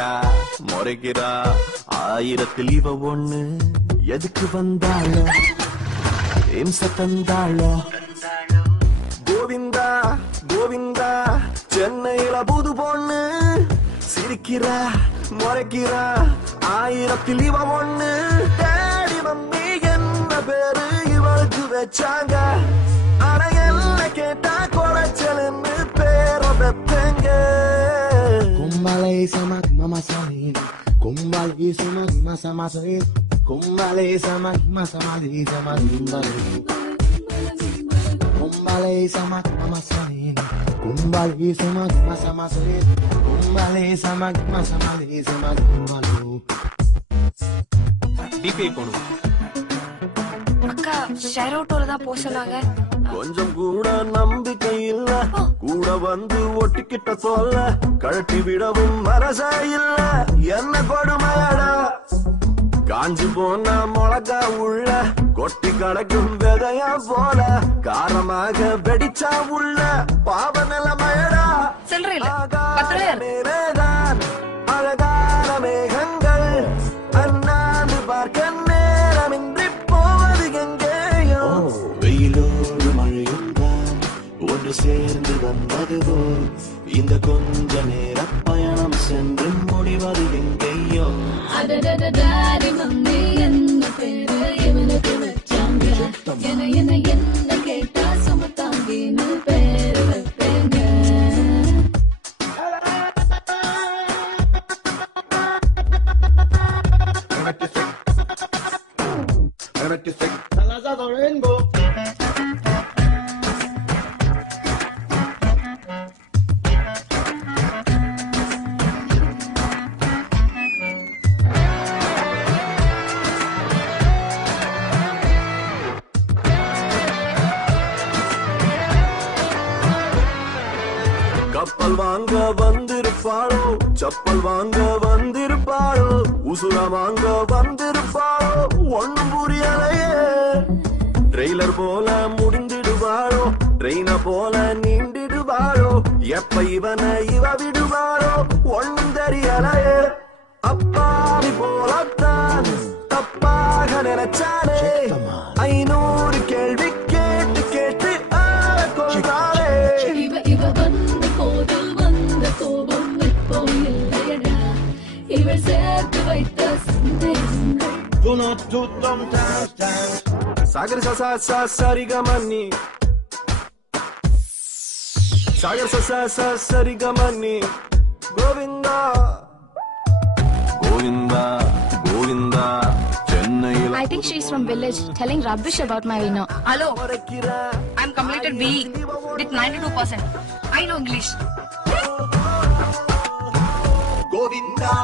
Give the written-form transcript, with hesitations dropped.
சிரிக்கிறா முறைக்கிறா ஆயிரத்தில் இவ ஒண்ணு எதுக்கு வந்தாளோ இம்ச தந்தாளோ கோவிந்தா கோவிந்தா சென்னையில புது பொண்ணு சிரிக்கிறா முறைக்கிறா ஆயிரத்தில் இவ ஒண்ணு டேடி மம்மி என்ன பேரு இவளுக்கு வச்சாங்க ஆனா என்ன கேட்டா குறைச்சலுன்னு பேர வைப்பேங்க கும்பலை சமக் மம சமீன் கும்பலை சமக் மசம சமீன் கும்பலை சமக் மசமதி சமதிம்பலை கும்பலை சமக் மம சமீன் கும்பலை சமக் மசம சமீன் கும்பலை சமக் மசமதி சமதிம்பலை டிபி போடு அக்கா ஷேர் ஆட்டோல தான் போக சொன்னாங்க கொஞ்சம் கூட நம்பிக்கை இல்ல கூட வந்து ஒட்டிக்கிட்ட சொல்ல கழட்டி விடவும் மனசா இல்ல என்ன கொடுமையடா காஞ்சி போன மிளகா உள்ள கொட்டி கடக்கும் விதையா போல காரமாக வெடிச்சா உள்ள பாவ நிலைமையடா மேலேதான் அழகான மேகங்கள் அண்ணாந்து பார்க்க நேரமின்றி போவது எங்கேயோ வெயிலோடு மழையும் தான் ஒன்று சேர்ந்து வந்ததுவோ இந்த கொஞ்ச நேர பயணம் சென்று முடிவது எங்கேயோ மம்மி என்ன பேரு இவனுக்கு வச்சாங்க என்ன கேட்டா சுமத்தாங்கின்னு பேரு வைப்பேங்க கப்பல் வாங்க வந்திருப்பாளோ செப்பல் வாங்க வந்திருப்பாளோ உசுர வாங்க வந்திருப்பாளோ ஒண்ணும் புரியலையே ட்ரெய்லர் போல முடிந்திடுவாளோ ட்ரெயின போல நீண்டிடுவாளோ எப்ப இவனை இவ விடுவாளோ ஒண்ணும் தெரியலையே அப்பாவி போலத்தான் தப்பாக நினைச்சாலே 500 கேள்வி கேட்டு கேட்டு கொண்டாலே இவ வந்த போது வந்த கோபம் இப்போ இல்லையடா இவள் சேர்த்து வைத்த சந்தேகங்கள் சாகர் சசா சரிகமன்னி சாகர் சசா சரிகமன்னி கோவிந்தா கோவிந்தா கோவிந்தா சென்னையில் I think she's from village telling rubbish about my Vino. Hello, I'm completed BE with 92%. I know English. Govinda